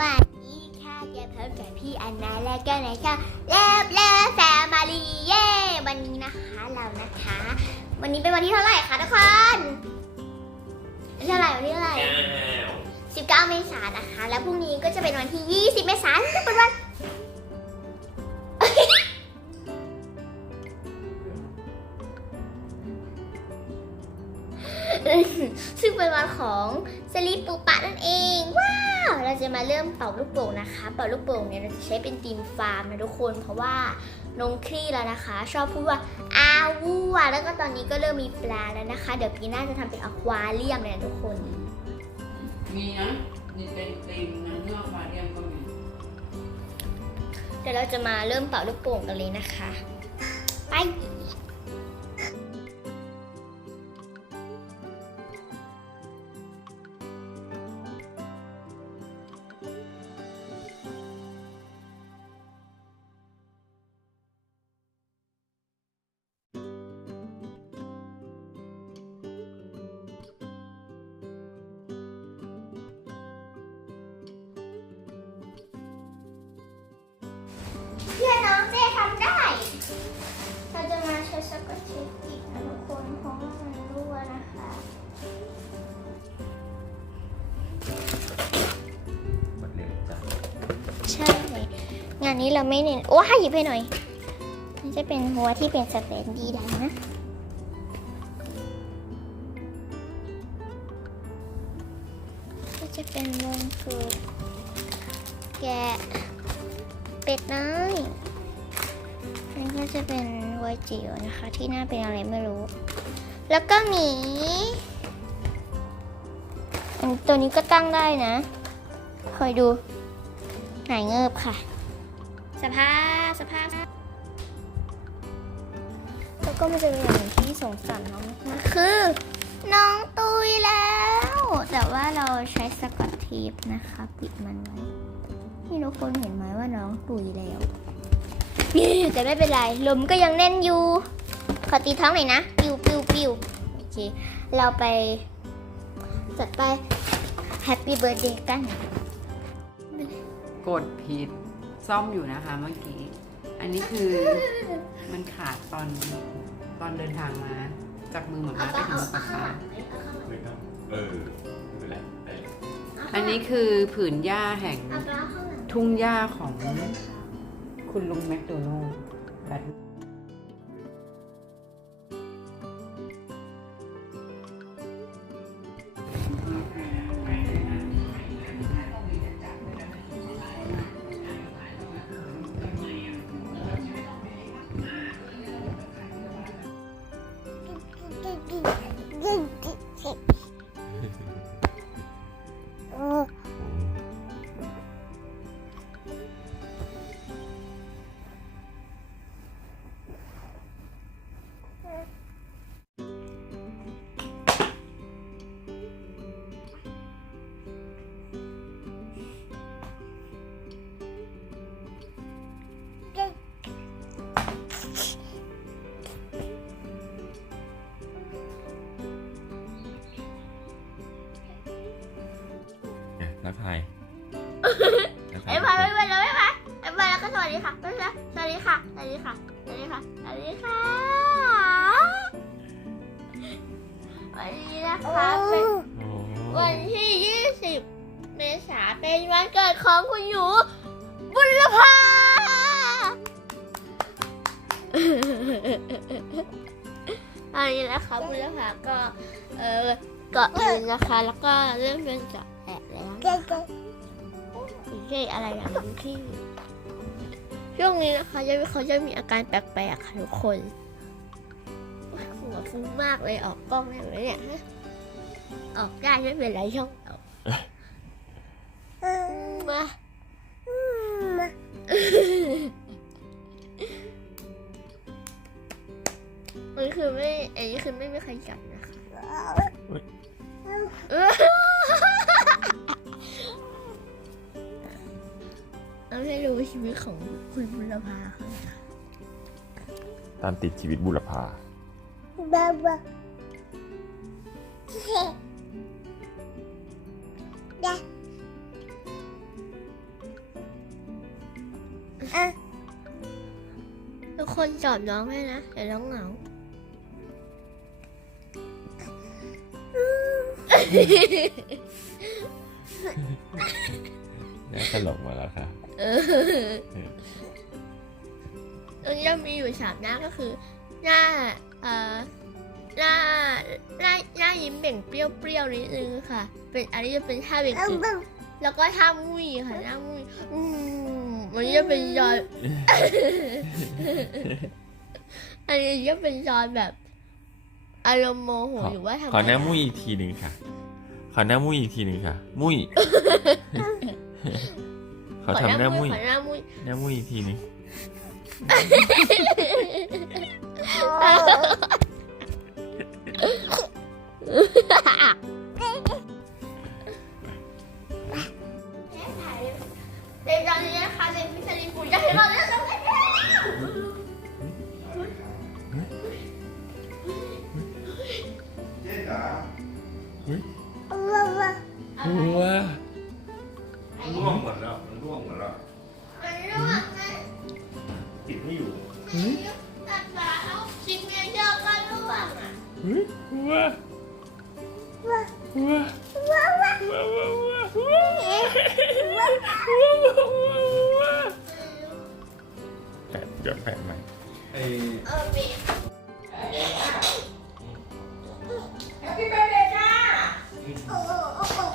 วัสดีค่ะแกพบกับพี่อันนาและก็นายค่ะเลิฟเลิฟแฟมิลี่เย้วันนี้นะคะเรานะคะ วันนี้เป็นวันที่เท่าไหร่คะทุกคนวันที่เท่าไหร่วันที่เท่าไหร่19 เมษายนนะคะ แล้วพรุ่งนี้ก็จะเป็นวันที่ 20 เมษายนซึ่งเป็นวัน ซึ่งเป็นวันของสลีปปูปะนั่นเอง ว้าว เราจะมาเริ่มเป่าลูกโป่งนะคะเป่าลูกโป่งเนี่ยเราจะใช้เป็นทีมฟาร์มนะทุกคนเพราะว่าน้องคลี่แล้วนะคะ ชอบพูดว่าอาวัวแล้วก็ตอนนี้ก็เริ่มมีปลาแล้วนะคะ เดี๋ยวปีหน้าจะทำเป็นอควาเรียมเลยนะทุกคน มีนะมีเป็นตีมนะเนื้อวาเรียมก็มีเดี๋ยวเราจะมาเริ่มเป่าลูกโป่งกันเลยนะคะ ไป ทำได้ เราจะมาใช้สกอตเทปติดนะทุกคนเพราะว่ามันรั่วนะคะหมดเร็วจังใช่งานนี้เราไม่เน้นโอ้ให้หยิบให้หน่อยนี่จะเป็นหัวที่เป็นสแตนดีได้นะก็จะเป็นวงกุฎแกะเป็ดน้อย นี่ก็จะเป็นวัวจิ๋วนะคะ ที่หน้าเป็นอะไรไม่รู้ แล้วก็หมีอันตัวนี้ก็ตั้งได้นะ คอยดูหายเงิบค่ะ สภาพสภาพแล้วก็มันจะเป็นอย่างที่สงสารน้องมากๆคือ น้องตุยแล้ว แต่ว่าเราใช้สกอตเทปนะคะ ปิดมันไว้นี่ทุกคนเห็นไหมว่าน้องตุยแล้วนี่ แต่ไม่เป็นไร ลมก็ยังแน่นอยู่ ขอตีท้องหน่อยนะ ปิวปิวปิวโอเค เราไปจัดไปแฮปปี้เบิร์ดเดย์กัน กดผิดซ่อมอยู่นะคะเมื่อกี้ อันนี้คือมันขาดตอนตอนเดินทางมา จากมือหมาม่าไปถึงมือป๊าป๊าเออไม่เป็นไรไปอันนี้คือผืนหญ้าแห่งเอาปลาข้างหลังทุ่งหญ้าของ คุณลุงแมคโดนัลด์ แบทเนี่ยทักทายทักทาไอ้พายไม่เป็นไรไม่พายไอ้พายแล้วก็สวัสดีค่ะสวัสดีค่ะสวัสดีค่ะสวัสดีค่ะสวัสดีค่ะสวัสดีค่ะวันนี้นะคะเป็นโอ้วันที่20เมษาเป็นวันเกิดของคุณหยูบุรพาอันนี้นะคะบุรพาก็เออเกาะยืนนะคะ แล้วก็เริ่มเดินเกาะ แอะแล้วนะคะโอเคอะไรอย่างนี้ที่ช่วงนี้นะคะจะเขาจะมีอาการแปลกๆค่ะทุกคนหัวฟุ้งมากเลยออกกล้องได้ไหมเนี่ยฮะออกได้ไม่เป็นไรช่องออกมาอันนี้คือไม่อันนี้คือไม่มีใครจับนะคะ เออเอาให้ดูชีวิตของคุณบุรพาเขานะคะตามติดชีวิตบุรพาบ้าบ้าอะทุกคนจอบน้องให้นะเดี๋ยวน้องเหงาน่าตลกมาแล้วค่ะเออ ตรงนี้เรามีอยู่สามหน้าก็คือ หน้า เอ่อ หน้า หน้า หน้ายิ้มเบ่งเปรี้ยวๆนิดนึงค่ะ เป็นอันนี้จะเป็นท่าเบ่งตึกแล้วก็ท่ามุ้ยค่ะหน้ามุ้ยอืมวันนี้จะเป็นจอยอันนี้จะเป็นจอยแบบอารมณ์โมโหขอหรือว่าทำขอหน้าอะไรมุ้ยอีกทีหนึ่งค่ะ ขอหน้ามุ้ยอีกทีหนึ่งค่ะ มุ้ย ขอทำหน้ามุ้ยขอหน้ามุ้ยหน้ามุ้ยอีกทีหนึ่ง ตัดฝาเอาชิ้นเดียวก็ร่วงอะว้าว้าว้าว้าว้าว้าว้าว้าว้าว้าว้าแปดี๋ยวแปะใหม่ไอ้เออมี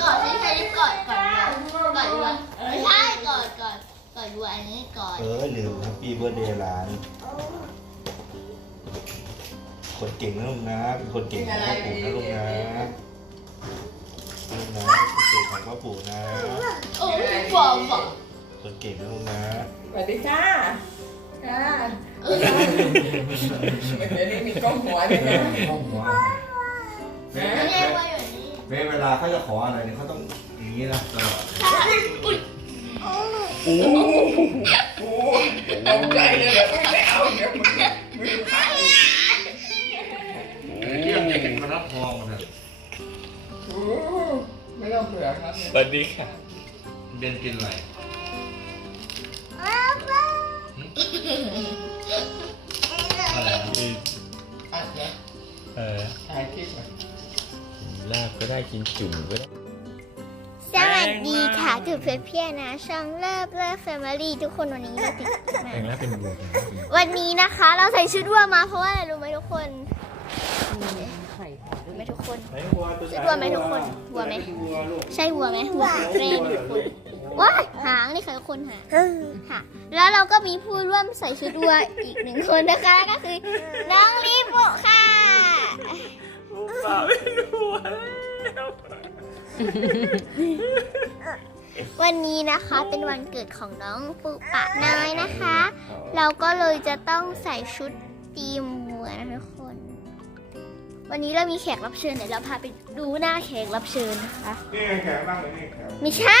ก่อนที่ใครจะกอดก่อนวัวก่อนวัวไม่ใช่กอนก่อนก่อนวัวอันนี้ก่อนเออลืมแฮปปี้เบิร์ดเดย์ร้าน คนเก่งนะลูกนะเป็นคนเก่งของพ่อปู่นะลูกนะลูกนะคนเก่งของพ่อปู่นะ โอ้ยบอกบอกคนเก่งนะลูกนะสวัสดีจ้าจ้าเดี๋ยวนี้มีกล้องหัวเลยนะห้องหัวไม่ใช่ว่าอย่างนี้เวลาเขาจะขออะไรเนี่ยเขาต้องอย่างนี้นะตลอดตกใจเลยแบบไม่เอาเดี๋ยวมึงมึง รับทองนะโอ้ไม่ต้องเผื่อครับสวัสดีค่ะ เบนกินอะไรอะไรนะอะนะเออถ่ายคลิปมาลาบก็ได้กินจุ่มก็ได้ สวัสดีค่ะคือเพื่อนเพื่อนนะ ช่องเลิฟเลิฟแฟมิลี่ทุกคนวันนี้เราติดมาแองแล้วเป็นบัววันนี้นะคะ เราใส่ชุดวัวมาเพราะว่าอะไรรู้ไหมทุกคน ไข่รู้ไหมทุกคน ไหนวัวตัวชุดวัวไหมทุกคนวัวไหม วัวลูกใช่วัวไหมวัวหางเรนทุกคนว้ายหางนี่ค่ะทุกคนหางค่ะ แล้วเราก็มีผู้ร่วมใส่ชุดวัวอีกหนึ่งคนนะคะ ก็คือน้องลิโบค่ะ ป่าเป็นบัวแล้ววันนี้นะคะเป็นวันเกิดของน้องปุปะน้อยนะคะ เราก็เลยจะต้องใส่ชุดทีมวัวนะทุกคน วันนี้เรามีแขกรับเชิญเดี๋ยวเราพาไปดูหน้าแขกรับเชิญนะคะนี่ไงแขกนั่งเลยนี่แขกไม่ใช่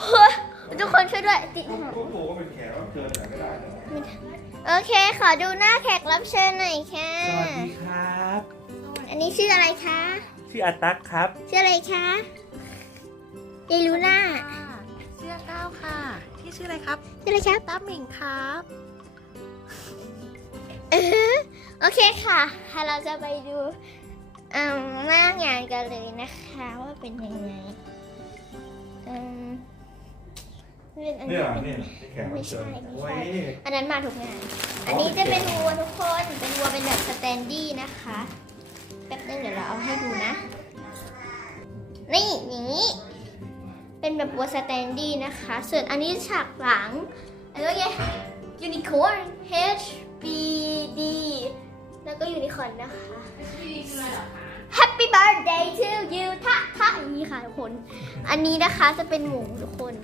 เฮ้ยทุกคนช่วยด้วยติดหางพ่อปู่ก็เป็นแขกรับเชิญแต่ไม่ได้นะโอเค ขอดูหน้าแขกรับเชิญหน่อยค่ะ สวัสดีครับ อันนี้ชื่ออะไรคะ ชื่ออาตักครับ ชื่ออะไรคะยายลูน่า เสื้อก้าวค่ะ ที่ชื่ออะไรครับ ชื่ออะไรครับ ต้าหมิงครับเออ โอเคค่ะค่ะ เราจะไปดูอืมหน้างานกันเลยนะคะว่าเป็นยังไงอืมเป็นอันเนี่นี้ยเป็นนี่แขกรับไม่เชิใช่ญไม่โอ้ใช่ยอันนั้นมาทุกงาน อันนี้จะเป็นวัวทุกคน เป็นวัวเป็นแบบสแตนดี้นะคะ แป๊บนึงเดี๋ยวเราเอาให้ดูนะ นี่อย่างนี้ เป็นแบบวัวสแตนดี้นะคะ ส่วนอันนี้ฉากหลัง อันนี้ไง Unicorn H B D แล้วก็ยูนิคอร์นนะคะ Happy birthday to you ท่าท่าอย่างนี้ค่ะทุกคน อันนี้นะคะจะเป็นหมูทุกคน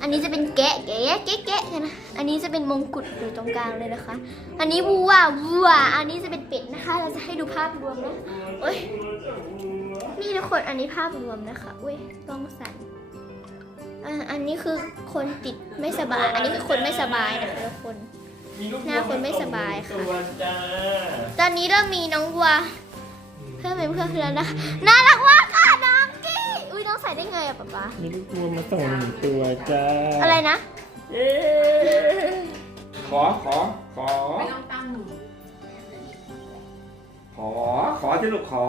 อันนี้จะเป็นแกะแกะแกะแกะกันนะ อันนี้จะเป็นมงกุฎอยู่ตรงกลางเลยนะคะ อันนี้วัววัว อันนี้จะเป็นเป็ดนะคะ เราจะให้ดูภาพรวมนะโอ้ยนี่ทุกคน อันนี้ภาพรวมนะคะอุ้ยกล้องสั่นอ่าอันนี้คือคนติดไม่สบาย อันนี้คือคนไม่สบายนะคะทุกคน หน้าคนไม่สบายค่ะ ตัวจ้าตอนนี้เรามีน้องวัว เพื่อนเป็นเพื่อนแล้วนะน่ารักมากค่ะน้องกี้อุ้ยน้องใส่ายได้ไงอะป๊าป๊ามีลูกวัวมาส่งหนึ่งตัวจ้าอะไรนะ เอ๊ะขอขอขอ ไม่ต้องตั้งขอ ขอที่ลูกขอ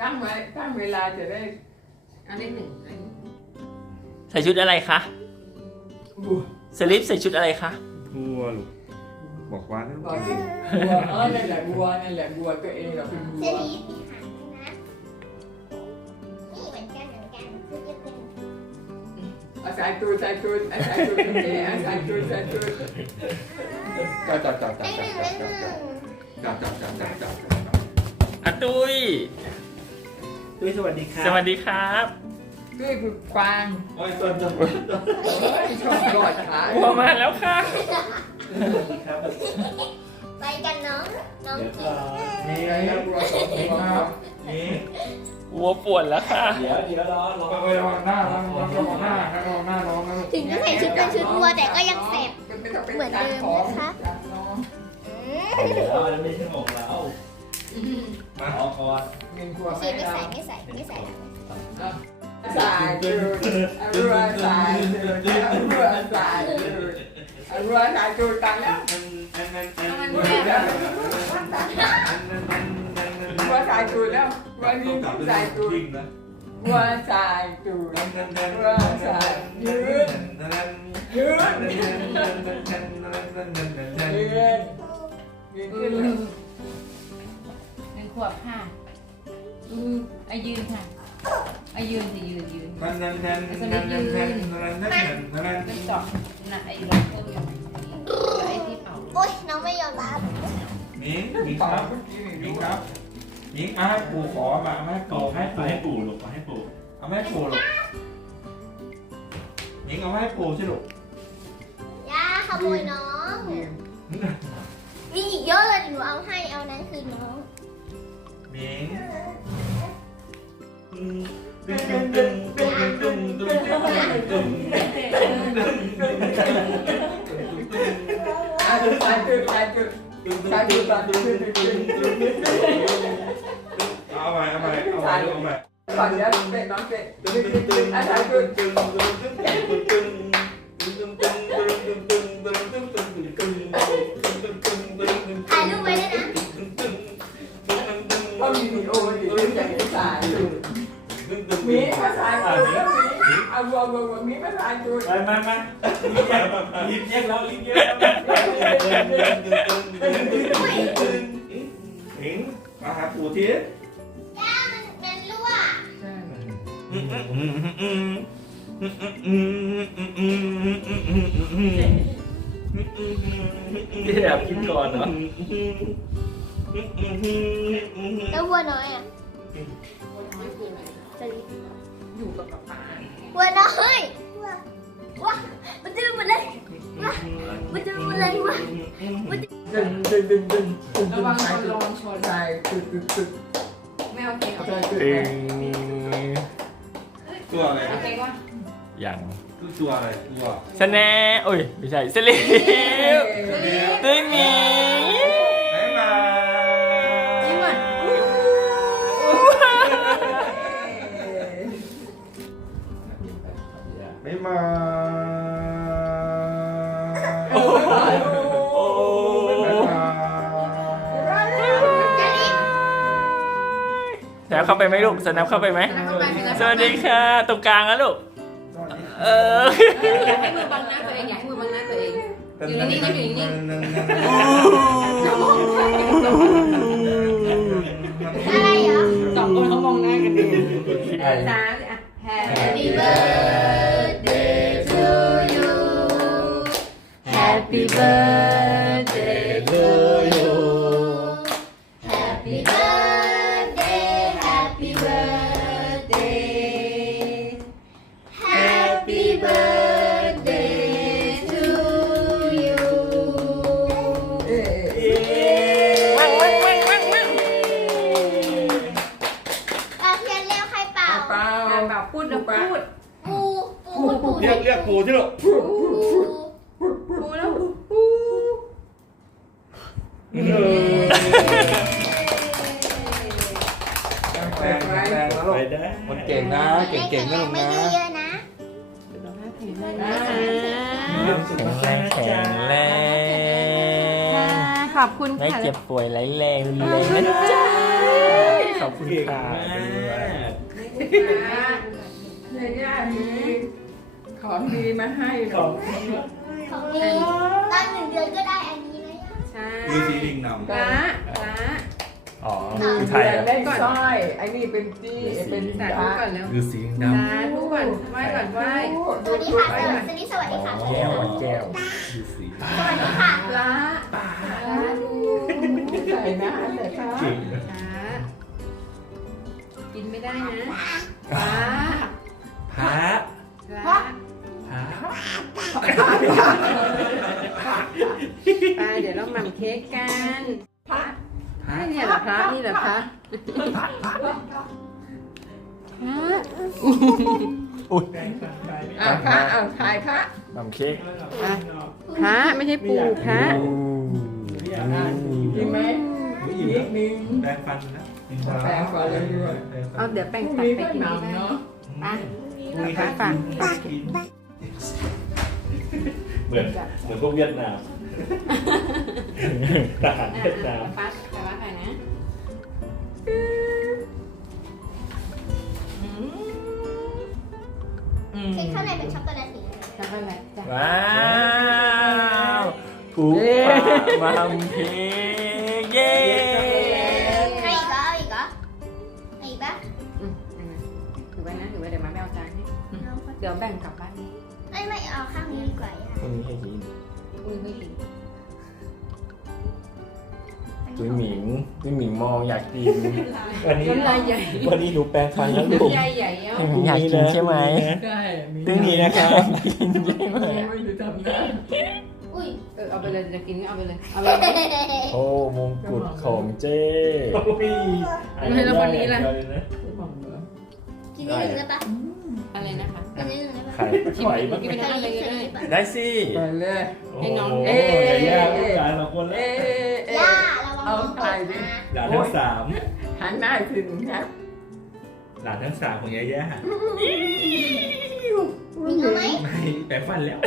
ตั้งไว้ตั้งเวลาจะได้ อันนี้หนึ่งอันนี้ใส่ชุดอะไรคะสลิปใส่ชุดอะไรคะ บัวลูก บอกว่านะลูกบัวเออนั่นแหละบัวนั่นแหละบัวตัวเองเราเป็นบัเจวลีฟมีหางด้วยนะนี่เหมือนกันเหมือนกันคือจะเป็นเอาสายตูดสายตูดเอาสายตูดโอเคเอาสายตูดสายตูดจับจับจับจัเลบขหจันึ่บงเลจัขบหนึ่งจับจับจับจับจับจับอะตุ้ยตุ้ยสวัสดีครับ สวัสดีครับด้วยคือกวางโอ้ยต้นต้นเฮ้ยชอบกอดขาวัวมาแล้วค่ะ ครับไปกันน้อง น้องเดี๋ยวกิก่อนนนี่ไอ้บัวสองนี่ตัวครับนี่วัวปวดแล้วค่ะ เดี๋ยวเดี๋ยวรอรอไปไประวังหน้าระวังระวังหน้าระวังหน้าน้องนะลูกถึงจะใส่ชุดเป็นชุดวัวแต่ก็ยังแสบไม่ต้องไปเหมือนเดิมของนะคะจับน้องอืเดี๋ยวมอันนั้นไม่ใช่ของเรามาเอาก่อนเงินบัวไม่ไม่ใส่เราไม่ใส่ไม่ใส่ไม่ใส่แล้วสายตูดเอารัวสายตูดเอารัวสายตูดเอารั วิ่งนวหัวสายจูดหัวสายจูรัวสายืดยืดยืดยืดขึ้นเลยหนึ่งขวบค่ะอายืนค่ะ อายืนสิยืนยืนไปเจาะหนักไอ้รถต้นกับไอ้ที่เป่าโอ๊ยน้องไม่ยอมรับมิงมิงครับมิงครับมิงเอาให้ปู่ขอมาเอาให้ปู่ให้ปู่ให้ปู่ลูกให้ปู่เอาให้ปู่ลูกมิงเอาให้ปู่สิลูกย่าขโมยน้องมีอีกเยอะเลยหนูเอาให้เอานั้นคือน้องมิง ตึ้งตึงตึงตึงตึงตึงตึ้งสายตูดสายตูดสายตูดสายตูดสายตูดเอาไปเอาไปเอาไปเอาไปก่อนเดี๋ยวเตะน้องเตะตึ้งตึ้งตึงสายตูดตึ้งตึ้งตึ้งตึ้งตึงตึงตึงตึงตึงตึงตึงตึงตึงตึงตึงตึงตึงตึงตึงตึงตึงตึงถ่ายรูปไว้ด้วยนะก็มีวิดีโออยู่ในใจสายตูด มีภาษาตูดแล้วมีเอาวัววัววัวมีภาษาตูดไปมามารีบแยกแล้วรีบแยกแล้วมาหาปู่ทีย่ามันรั่วพี่แอบกินก่อนเหรอแล้ววัวน้อยอะอยู่ จะอยู่กับป๊าป๊าเวัวน้ยว้ามันดื้อหมดเลยว้ามันดื้อหมดเลยวะดึงดึงดึงดึงดึงระวังชนระวังชนสายตูดตูดตูดไม่โอเคเหรอตึงตัวอะไรโอเคว่าอย่างตัวอะไรตัวสแนโอ้ยไม่ใช่สลิปตุ้ยหมี บ๊ายบายโอ้โหบ๊ายบายแซวเข้าไปไหมลูกสแนปเข้าไปไหม สวัสดีค่ะ ตรงกลางนะลูก เอออยากให้มือบังหน้าตัวเองอยากให้มือบังหน้าตัวเอง อยู่นิ่งๆนะอยู่นิ่งอะไรเหรอสองคนเขามองหน้ากันดีสามอะ Happy birthday Happy birthday ความสุขแข็งมากแรงๆนะแข็งจ๊ะแรงขอบคุณไม่ค่ะเจ็บป่วยไรายแรงรุนแรงนะจ๊ะขอบคุณเก่งค่ะมากเนี่ยย่ามีของดีมาให้ขอบของดีตอนหนึ่งเดือนก็ได้อันนี้นะใช่ ดูสีดิ่งหนำปลาปลา อ๋อคือไทยเดือนอะได้สร้อยไอ้นี่เป็นจี้เป็นสาพธุระก่อนแล้วดูสีดสาธุก่อนไหว้ก่อนไหว้สวัสดีค่ะสวัสดีสวัสดีค่ะ แก้วอะแก้วำดูสีสวัสดีค่ะปลาปลาดูใส่นะแต่พระเก่งนะปลากินไม่ได้นะปลาพระปลาพระปลาเดี๋ยวเราหมั่นเค้กกันพ ระนี่เหรอพระนี่เหรอพระพระอุ้ยอะพระเอาถ่ายพระทำเค้กพระไม่ใช่ปู่พระดีไหมอิ่มนิแล้วดนึงแปรงฟันนะแปรงฟันเลยด้วยเอาเดี๋ยวแป้งตัดมีไปก็กินหที่บ้านนำเนาะอะมีให้กินมีให้กินเหมือนเหมือนพวกเวียดนามทหารอะเวียดนาอะม เค้กข้างในเป็นช็อกโกแลตสีอะไรช็อกโกแลตจ้ะว้าวปุ๊บมาทำเค้กเย้ให้อีกเหรอเอาอีกเหรอเอาอีกปะอืมอันนั้นถือไว้นะถือไว้เดี๋ยวมาแมวจานให้เดี๋ยวแบ่งกลับบ้านนี้ไม่ไม่เอาข้างนี้ดีกว่าย่าคนนี้ให้กิน อุ้ยไม่กิน ตุ้ยหมิงตุ้ยหมิงมองอยากกิน วันนี้น้ำลายใหญ่วันนี้หนูแปรงฟันแล้วลูก น้ำลายใหญ่เอ้าตุ้ยหมิงอยากกินใช่ไหมได้มีตุ้ยหมิงนะครับกินใช่ไหมไม่รู้ทำได้อุ้ยเออเอาไปเลยจะกินก็เอาไปเลยเอาไปเลยโอ้มงกุฎของเจ้โอ้ยไม่ให้แล้ววันนี้ล่ะกินนิดนึงได้ปะอะไรนะคะกินนิดนึงได้ปะไข่ชิมกินไปทั้งอันเลยก็ได้ ได้สิ ไปเลย ให้น้อง โอ้ยยากหลานสองคนแล้เอ๊วะเอ๊ย่าะระวังเอาน้องตถ่ายกดินะหลานทั้งสามหันหน้าถึงนะหลานทั้งสามของยาย่ามีเอาไหมไม่แปรงฟันแล้ว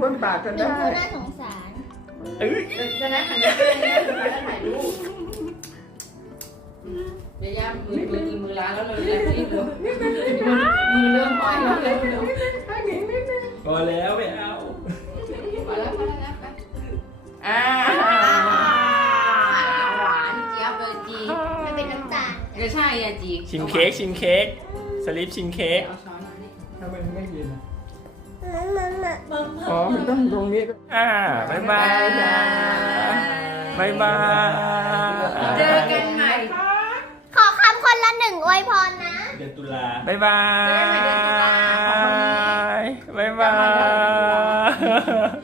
บนปากก็หนึ่งได้คู่น่าสงสารจะนะหันหน้าไปนะจะไปถ่ายรูปเดี๋ยวย่ามือมือมือล้าแล้วเราเรียกรีบเร็วมือเริ่มอ้อยแล้วเร็วเร็วถ้าหนีนิดนึงพอแล้วไม่เอาพอแล้วพอแล้วไปอ่า หวานเจี๊ยบเลยจี มันเป็นน้ำตาลก็ใช่อะจีชิมเค้กชิมเค้กสลิปชิมเค้กเอาช้อนมาดิทำไมไม่ยินอะอ๋อมันต้องตรงนี้ก็อ่าบ๊ายบายบ๊ายบายเจอกันใหม่ขอคำคนละหนึ่งอวยพรนะ เดือนตุลาบ๊ายบายบ๊ายบาย